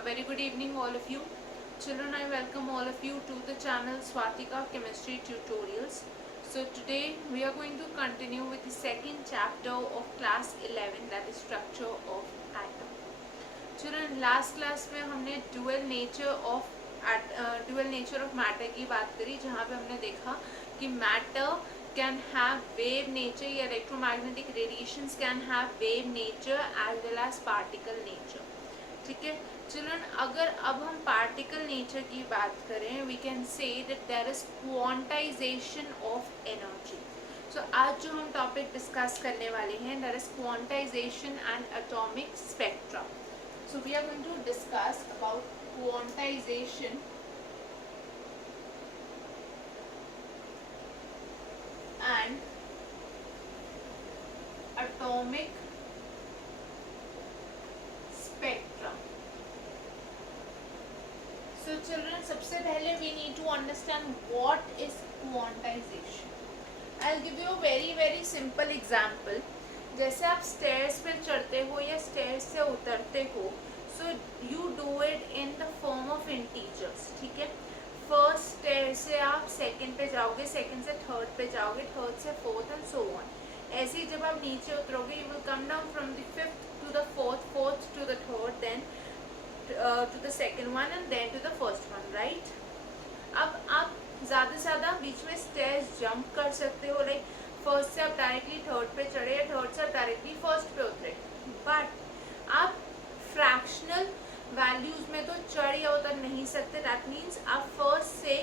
A very good evening all of you. Children, I welcome all of you to the channel Swatika Chemistry Tutorials. So today we are going to continue with the second chapter of class 11, that is structure of atom. Children, last class में हमने dual nature of matter की बात करी, जहाँ पे हमने देखा कि matter can have wave nature या electromagnetic radiations can have wave nature as well as particle nature. ठीक है चिल्ड्रन, अगर अब हम पार्टिकल नेचर की बात करें, we can say that there is quantization of energy. So आज जो हम टॉपिक डिस्कस करने वाले हैं that is quantization and atomic spectrum. So we are going to discuss about quantization and atomic spectrum. So children, सबसे पहले we need to understand what is quantization. I'll give you a very simple example. जैसे आप stairs पे चढ़ते हो या stairs से उतरते हो, so you do it in the form of integers. ठीक है, first stair से आप second पे जाओगे, second से third पे जाओगे, third से fourth and so on. ऐसे ही जब आप नीचे उतरोगे, you will come down from the fifth to the fourth, fourth to the third, then to the second one and then to the first one, right? अब आप ज़्यादा से ज़्यादा बीच में स्टेयर्स जंप कर सकते हो, लाइक फर्स्ट से आप डायरेक्टली थर्ड पे चढ़े या थर्ड से आप डायरेक्टली फर्स्ट पे उतरे. बट आप फ्रैक्शनल वैल्यूज में तो चढ़ या उतर नहीं सकते. दैट मीन्स आप फर्स्ट से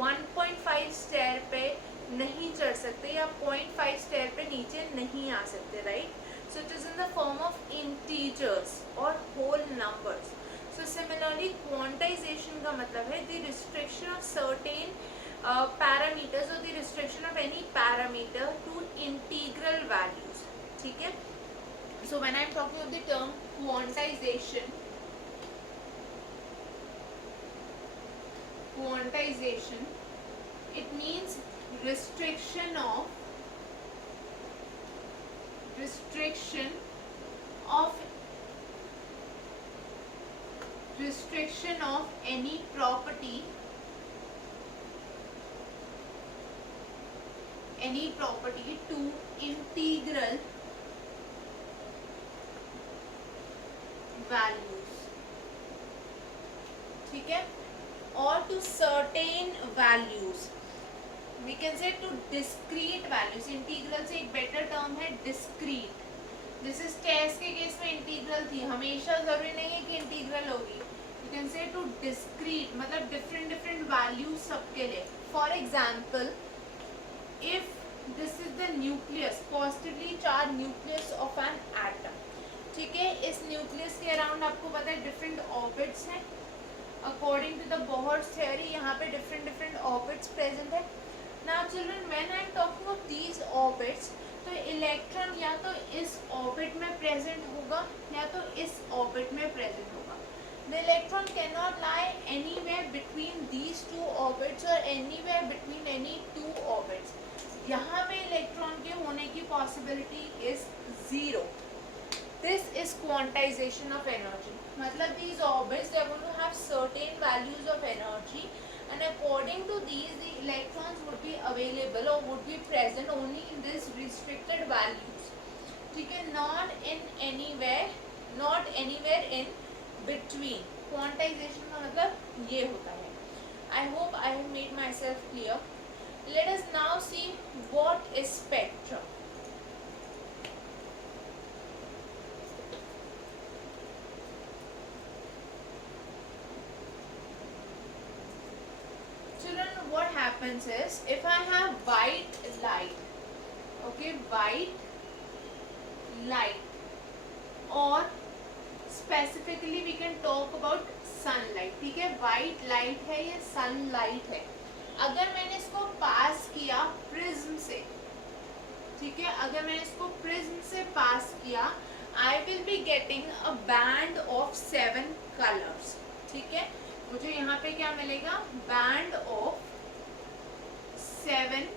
1.5 स्टेयर पे नहीं चढ़ सकते या 0.5 स्टेयर पे नीचे नहीं आ सकते, right? So it is in the form of integers और whole numbers. So similarly, quantization का मतलब है the restriction of certain parameters or the restriction of any parameter to integral values. ठीक है? So when I am talking of the term quantization, it means restriction of any property to integral values. ठीक है, or to certain values. We can say to discrete values. Integral से एक better term है discrete. जैसे stairs के case में integral थी, हमेशा जरूरी नहीं है कि इंटीग्रल होगी. You can say to discrete, मतलब डिफरेंट वैल्यूज सबके लिए. For example, if this is the nucleus, positively charge nucleus of an atom. ठीक है, इस न्यूक्लियस के अराउंड आपको पता है डिफरेंट ऑर्बिट्स हैं. According to the Bohr's theory यहाँ पे डिफरेंट ऑर्बिट्स प्रेजेंट है. Now children, when I am talking of these orbits, तो इलेक्ट्रॉन या तो इस ऑर्बिट में प्रेजेंट होगा या तो इस ऑर्बिट में प्रेजेंट होगा. The electron can not lie anywhere between these two orbits और anywhere between any two orbits. यहाँ पे इलेक्ट्रॉन के होने की possibility is 0. This is quantization of energy. मतलब these orbits they are going to have certain values of energy, and according to these the electrons would be available or would be present only in this restricted values. ठीक है, not anywhere in between. Quantization का मतलब ये होता है. I hope I have made myself clear. Let us now see what is spectrum. Children, what happens is, if I have white light, okay, white light, or specifically we can talk about sunlight. ठीक है, white light है या sunlight है. अगर मैंने इसको पास किया prism से, ठीक है, अगर मैंने इसको प्रिज्म से पास किया, I will be getting a band of 7 colors. ठीक है, मुझे यहाँ पे क्या मिलेगा? Band of 7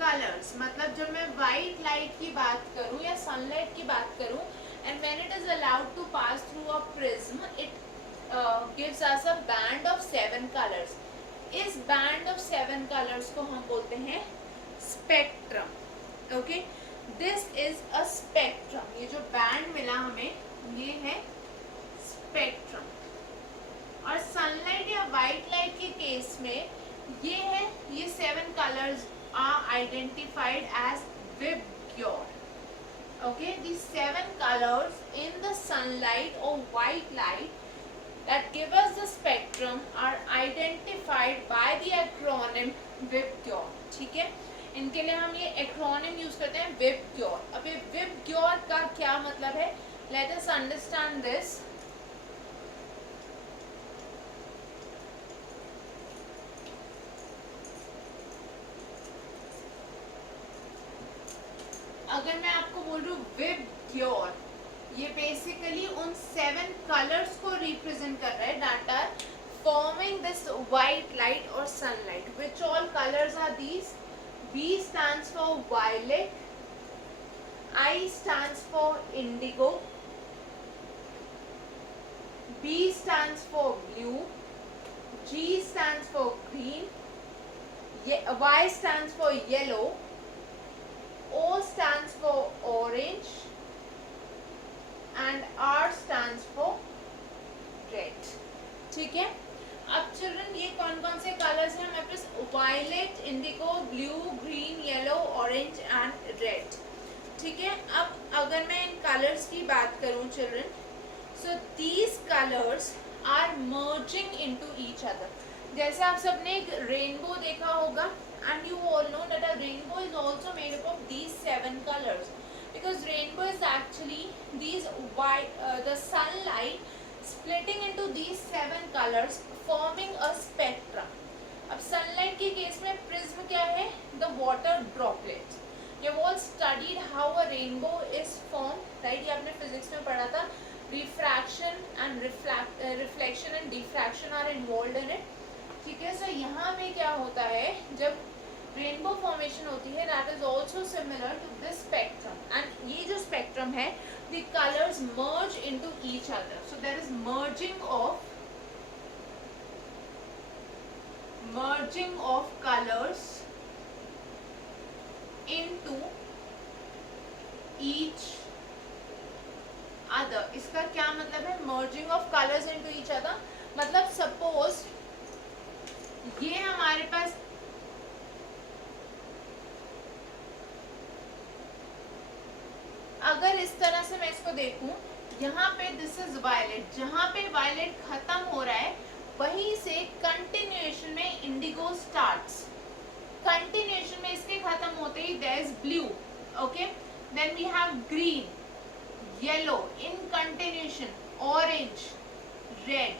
colours. मतलब जब मैं व्हाइट लाइट की बात करूँ या सनलाइट की बात करूँ, and when it is allowed to pass through a prism, it gives us a band of 7 colors. इस band of 7 colors को हम बोलते हैं spectrum. Okay, this is a spectrum. ये जो band मिला हमें ये है spectrum. और सनलाइट या वाइट लाइट के केस में ये है, ये 7 colours are identified as VIBGYOR. Okay, these 7 colors in the sunlight or white light that give us the spectrum are identified by the acronym WIBGYOR. ठीक है, इनके लिए हम ये acronym यूज करते हैं WIBGYOR. अब ये WIBGYOR का क्या मतलब है? Let us understand this. अगर मैं आपको बोल रही हूँ WIBGYOR, ये बेसिकली उन 7 कलर्स को रिप्रेजेंट कर रहा है that are forming this white light or sunlight. Which all colors are these? B stands for violet, I stands for indigo, B stands for blue, G stands for green, Y stands for yellow, O stands for orange and R stands for red. ठीक है, अब children ये कौन कौन से colours हैं हमारे पास? Violet, indigo, blue, green, yellow, orange and red. ठीक है, अब अगर मैं इन कलर्स की बात करूं children, so these colours are merging into each other. जैसे आप सबने एक रेनबो देखा होगा, and you all know that a rainbow is also made up of these 7 colors, because rainbow is actually these white the sunlight splitting into these 7 colors forming a spectrum. अब sunlight के case में prism क्या है? The water droplets. You have all studied how a rainbow is formed, right? ये आपने physics में पढ़ा था. Refraction and reflection and diffraction are involved in it. ठीक है, सो यहाँ में क्या होता है, जब रेनबो फॉर्मेशन होती है, that is also similar to this spectrum. And ये जो स्पेक्ट्रम है, the colours merge into each other. So there is merging of colors into each other. इसका क्या मतलब है? merging of colors into each other मतलब सपोज ये हमारे पास अगर इस तरह से मैं इसको देखूं, यहाँ पे दिस इज वायलेट, जहाँ पे वायलेट खत्म हो रहा है वहीं से कंटिन्यूएशन में इंडिगो स्टार्ट्स. कंटिन्यूएशन में इसके खत्म होते ही there is blue. Okay, then we have green, yellow, in continuation orange, red.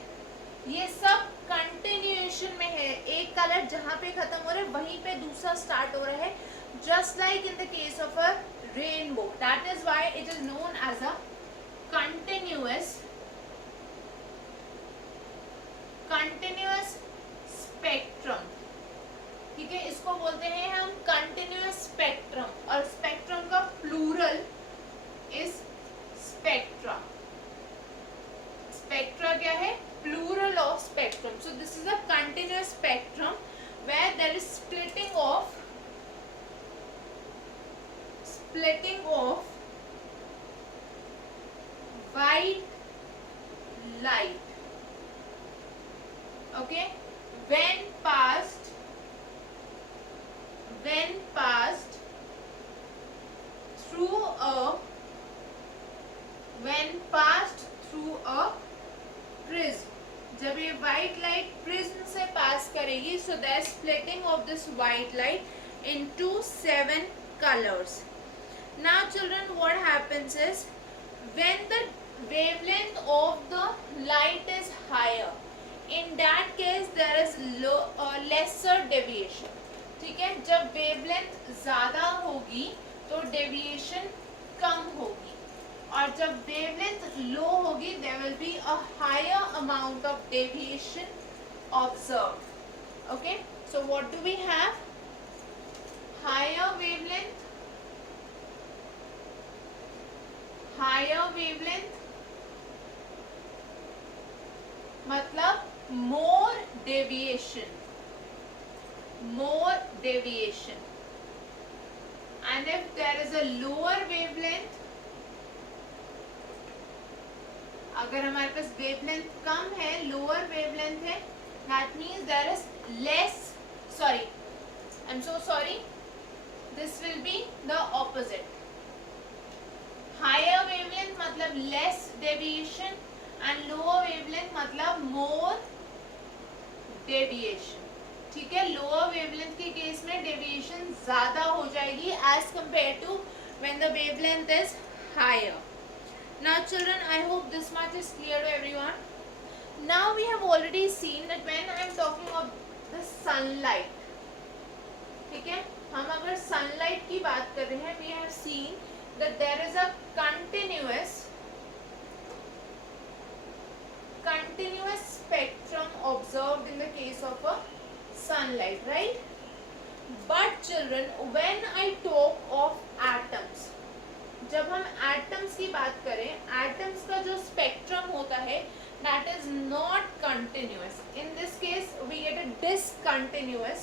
ये सब कंटिन्यूएशन में है. एक कलर जहाँ पे खत्म हो रहा है वहीं पे दूसरा स्टार्ट हो रहा है, just like in the case of a rainbow. That is why it is known as a continuous spectrum. ठीक है, इसको बोलते हैं हम continuous spectrum, और spectrum का plural is spectra. Spectra क्या है? Plural of spectrum. So this is a continuous spectrum where there is splitting of white light. Okay, when passed through a prism. जब ये white light prism से pass करेगी, so there is splitting of this white light into 7 colors. Now children, what happens is when the wavelength of the light is higher, in that case there is lesser deviation. ठीक है, जब wavelength ज़्यादा होगी तो deviation कम होगी, और जब wavelength लो होगी there will be a higher amount of deviation observed. Okay, so what do we have? Higher wavelength, मतलब more deviation, more deviation. And if there is a lower wavelength, अगर हमारे पास वेवलेंथ कम है, lower wavelength है, that means there is less, sorry, I am so sorry, this will be the opposite. Higher wavelength मतलब less deviation and lower wavelength मतलब more deviation. ठीक है, lower wavelength के केस में डेविएशन ज्यादा हो जाएगी as compare to when the wavelength is higher. Now children, I hope this much is clear to everyone. Now we have already seen that when I am talking of the sunlight, ठीक है, हम अगर sunlight की बात कर रहे हैं, we have seen that there is a continuous spectrum observed in the case of a sunlight, right? But children, when I talk of atoms, जब हम एटम्स की बात करें, एटम्स का जो स्पेक्ट्रम होता है that is not continuous. In this case we get a discontinuous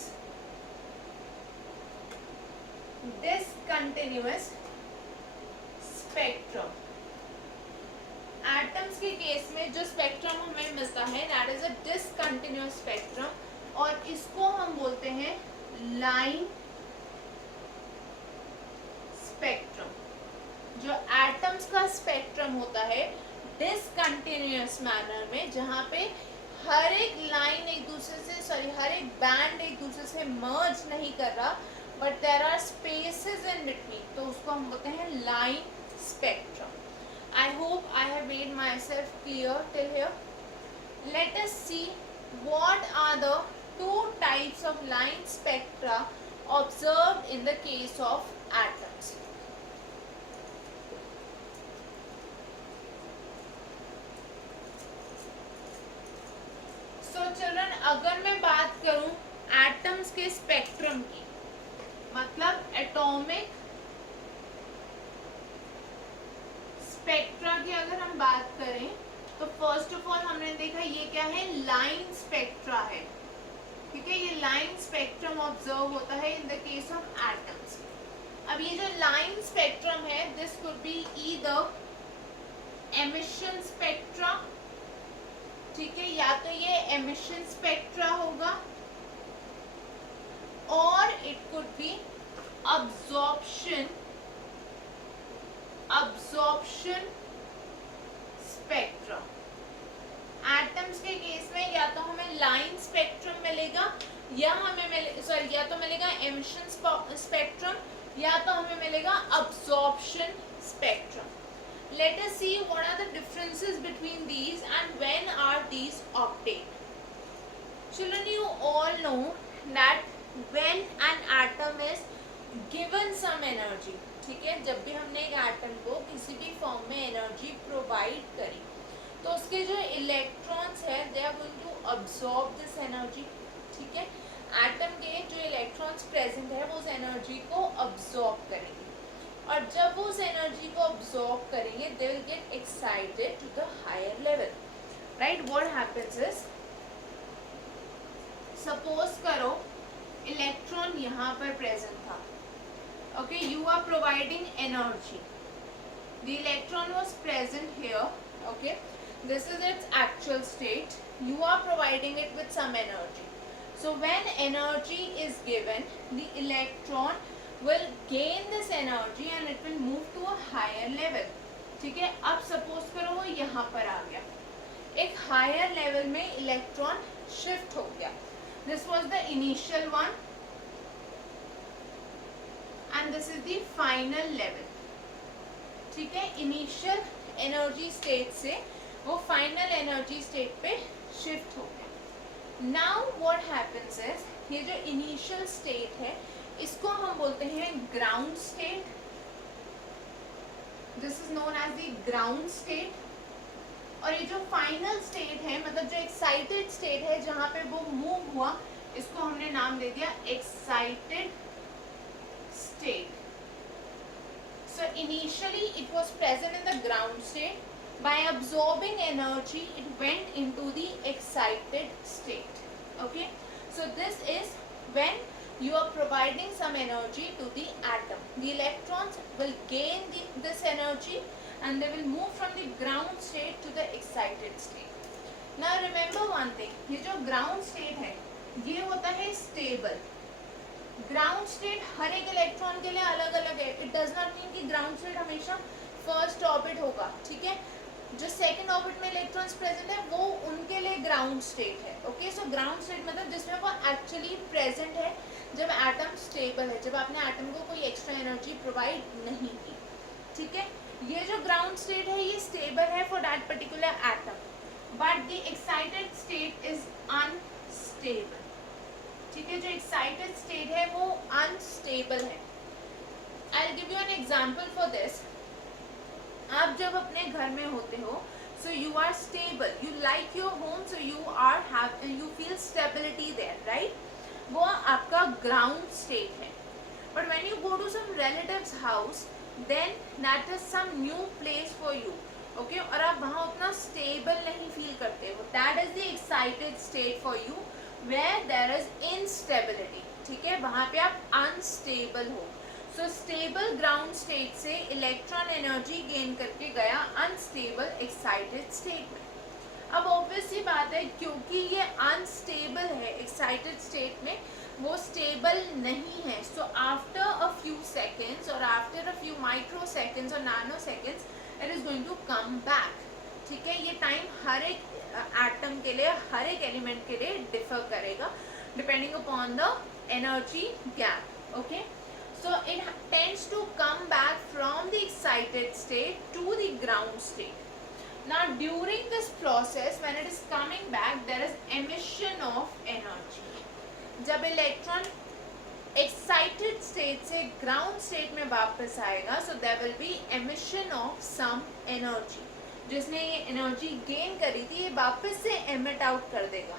spectrum. Atoms के केस में जो स्पेक्ट्रम हमें मिलता है that is a discontinuous spectrum, और इसको हम बोलते हैं लाइन स्पेक्ट्रम. जो एटम्स का स्पेक्ट्रम होता है डिसकंटिन्यूअस मैनर में, जहाँ पे हर एक लाइन एक दूसरे से, सॉरी, हर एक बैंड एक दूसरे से मर्ज नहीं कर रहा, but there are spaces in between, तो उसको हम बोलते हैं line spectrum. I hope I have made myself clear till here. Let us see what are the two types of line spectra observed in the case of atoms. तो children, अगर मैं बात करूं एटम्स के spectrum की, मतलब atomic spectra की अगर हम बात करें, तो फर्स्ट ऑफ ऑल हमने देखा ये क्या है, लाइन स्पेक्ट्रा है. ठीक है, ये लाइन स्पेक्ट्रम ऑब्जर्व होता है इन द केस ऑफ एटम्स. अब ये जो लाइन स्पेक्ट्रम है, this could be either emission spectra, ठीक है, या तो ये एमिशन स्पेक्ट्रा होगा, और it could be absorption spectra. Atoms के केस में या तो हमें लाइन स्पेक्ट्रम मिलेगा, या हमें या तो मिलेगा एमिशन स्पेक्ट्रम, या तो हमें मिलेगा absorption spectrum. Let us see what are the differences between these and when are these obtained. Children, you all know that when an atom is given some energy, ठीक है, जब भी हमने एक एटम को किसी भी फॉर्म में एनर्जी प्रोवाइड करी, तो उसके जो इलेक्ट्रॉन्स है they are going to absorb this energy. ठीक है, एटम के जो इलेक्ट्रॉन्स प्रेजेंट है वो उस एनर्जी को अब्सॉर्ब करेंगे, और जब वो उस एनर्जी को अब्सॉर्ब करेंगे they will get excited to the higher level. Right, what happens is, suppose करो इलेक्ट्रॉन यहाँ पर प्रेजेंट था. Okay, you are providing energy, the electron was present here. Okay, this is its actual state, you are providing it with some energy. So when energy is given, the electron will gain this energy and it will move to a higher level. ठीक है, अब suppose करो वो यहाँ पर आ गया, एक higher level में इलेक्ट्रॉन शिफ्ट हो गया. This was the initial one and this is the final level. ठीक है, इनिशियल एनर्जी स्टेट से वो फाइनल एनर्जी स्टेट पे शिफ्ट हो गया. नाउ व्हाट हैपेंस इज, ये जो इनिशियल स्टेट है इसको हम बोलते हैं ground state. This is known as the ground state. और ये जो फाइनल स्टेट है, मतलब जो एक्साइटेड स्टेट है जहाँ पे वो मूव हुआ, इसको हमने नाम दे दिया excited state. So initially it was present in the ground state. by absorbing energy it went into the excited state. Okay, so this is when you are providing some energy to the atom. The electrons will gain this energy and they will move from the ground state to the excited state. Now remember one thing, ये जो ground state है ये होता है stable. Ground state हर एक electron के लिए अलग अलग है. इट डज नॉट मीन कि ग्राउंड स्टेट हमेशा फर्स्ट ऑर्बिट होगा. ठीक है, जो सेकंड ऑर्बिट में इलेक्ट्रॉन्स प्रेजेंट है वो उनके लिए ग्राउंड स्टेट है. ओके, सो ग्राउंड स्टेट मतलब जिसमें वो एक्चुअली प्रेजेंट है जब एटम स्टेबल है, जब आपने एटम को कोई एक्स्ट्रा एनर्जी प्रोवाइड नहीं की. ठीक है, ये जो ग्राउंड स्टेट है ये स्टेबल है for that particular atom, but the excited state is unstable. ठीक है, जो एक्साइटेड स्टेट है वो अनस्टेबल है. I will give you an example for this. आप जब अपने घर में होते हो so you are stable, you like your home, so you feel stability there, right. वो आपका ग्राउंड स्टेट है. But when you go to some relatives house then that is some new place for you. Okay, और आप वहाँ उतना stable नहीं feel करते हो. That is the excited state for you where there is instability. ठीक है, वहाँ पे आप अनस्टेबल हो. सो स्टेबल ग्राउंड स्टेट से इलेक्ट्रॉन एनर्जी गेन करके गया अनस्टेबल एक्साइटेड स्टेट में. अब ऑब्वियस सी बात है क्योंकि ये अनस्टेबल है एक्साइटेड स्टेट में, वो स्टेबल नहीं है. So after a few seconds और after a few micro seconds और nano seconds it is going to come back. ठीक है, ये टाइम हर एक एटम के लिए, हर एक एलिमेंट के लिए डिफर करेगा depending upon the energy gap. Okay, so it tends to come back from the excited state to the ground state. Now during this process when it is coming back there is emission of energy. जब electron excited state से ground state में वापस आएगा so there will be emission of some energy. जिसने ये energy gain करी थी ये वापस से एमिट आउट कर देगा.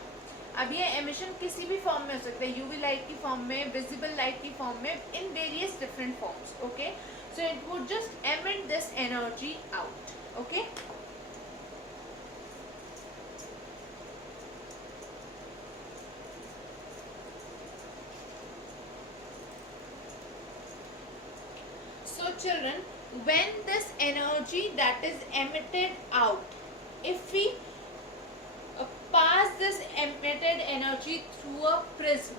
अब ये एमिशन किसी भी फॉर्म में हो सकता है, यूवी लाइट की फॉर्म में, विजिबल लाइट की फॉर्म में, in various different forms. Okay, so it would just emit this energy out. Okay, so children, when this energy that is emitted out, if we pass this emitted energy through a prism.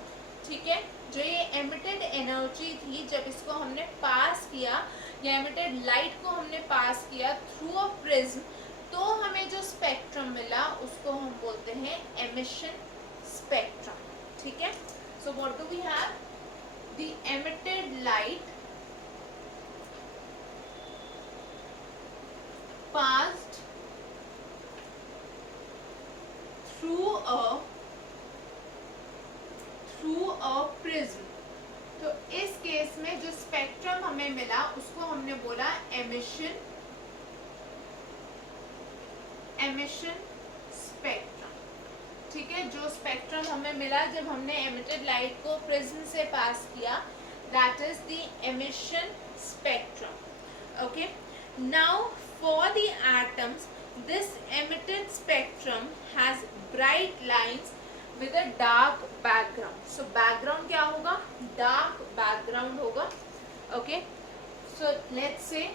ठीक है, जो ये emitted energy थी जब इसको हमने पास किया या emitted light को हमने पास किया through a prism, तो हमें जो spectrum मिला उसको हम बोलते हैं emission spectrum. ठीक है, so what do we have? The emitted light passed through a prism. तो इस केस में जो स्पेक्ट्रम हमें मिला उसको हमने बोला एमिशन स्पेक्ट्रम. ठीक है, जो स्पेक्ट्रम हमें मिला जब हमने एमिटेड लाइट को प्रिज्म से पास किया that is the emission spectrum. Okay, now for the atoms this emitted spectrum has bright lines with a dark background. So background क्या होगा? Dark background होगा. Okay, so let's say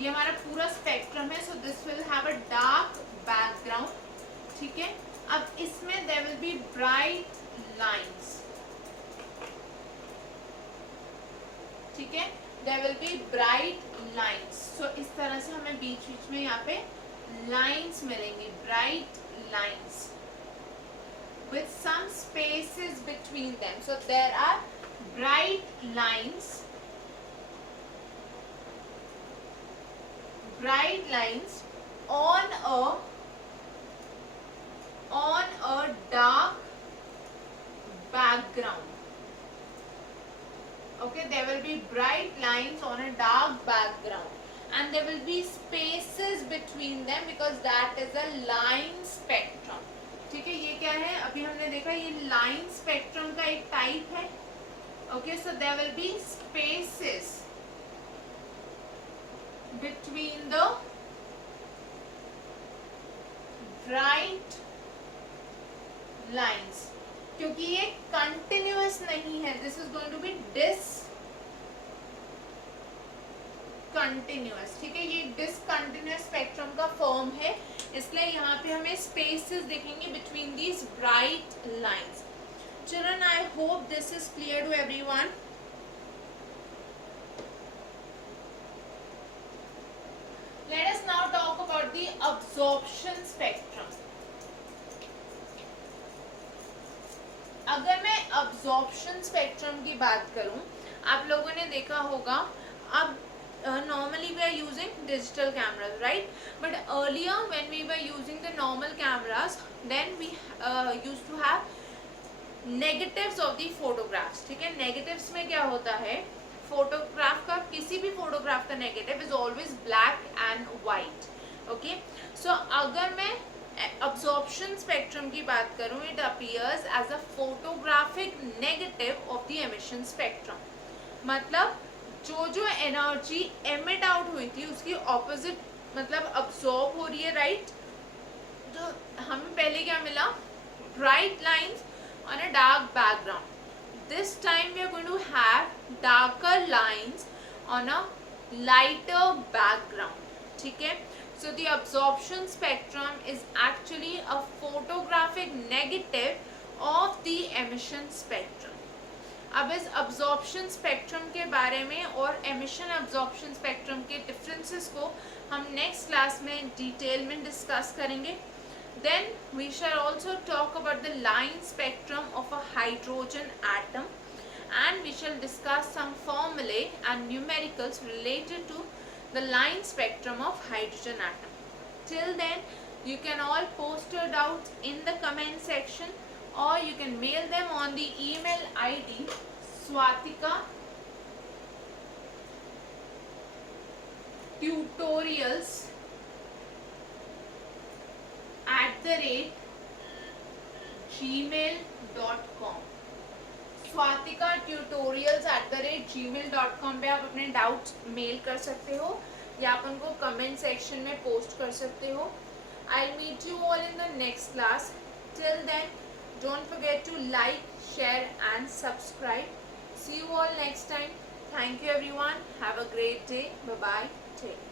ये हमारा पूरा spectrum है. So this will have a dark background. ठीक है, अब इसमें there will be bright lines. ठीक है, there will be bright lines. So इस तरह से हमें बीच बीच में यहाँ पे lines मिलेंगी, bright lines with some spaces between them. So there are bright lines on a dark background. Okay, there will be bright lines on a dark background and there will be spaces between them because that is a line spectrum. ठीक है, ये क्या है? अभी हमने देखा ये line spectrum का एक type है. Okay, so there will be spaces between the bright lines, क्योंकि ये कंटिन्यूअस नहीं है, this is going to be discontinuous, ठीक है, ये डिसकंटिन्यूअस स्पेक्ट्रम का फॉर्म है, इसलिए यहाँ पे हमें स्पेसेस दिखेंगे between these bright lines. Children, I hope this is clear to everyone. Let us now talk about the absorption spectrum. अगर मैं absorption spectrum की बात करूं, आप लोगों ने देखा होगा, अब normally we are using digital cameras, right? But earlier when we were using the normal cameras, then we used to have negatives of the photographs. ठीक है, negatives में क्या होता है, फोटोग्राफ का, किसी भी फोटोग्राफ का negative is always black and white. Okay, so अगर मैं अब्जॉर्प्शन स्पेक्ट्रम की बात करूं, it appears as a photographic negative of the emission spectrum. मतलब जो जो एनर्जी एमिट आउट हुई थी उसकी ऑपोजिट मतलब अब्सॉर्ब हो रही है, राइट? तो हमें पहले क्या मिला, bright lines on a dark background. This time we are going to have darker lines on a lighter background. ठीक है, so the absorption spectrum is actually a photographic negative of the emission spectrum. अब इस absorption spectrum के बारे में और emission absorption spectrum के differences को हम next class में detail में discuss करेंगे. Then we shall also talk about the line spectrum of a hydrogen atom, and we shall discuss some formulae and numericals related to the line spectrum of hydrogen atom. Till then, you can all post your doubts in the comment section, or you can mail them on the email ID swatikatutorials@gmail.com. swatikatutorials@gmail.com पे आप अपने doubts mail कर सकते हो या आप उनको comment section में पोस्ट कर सकते हो. I'll meet you all in the next class. Till then, don't forget to like, share and subscribe. See you all next time. Thank you everyone. Have a great day. Bye bye. Take care.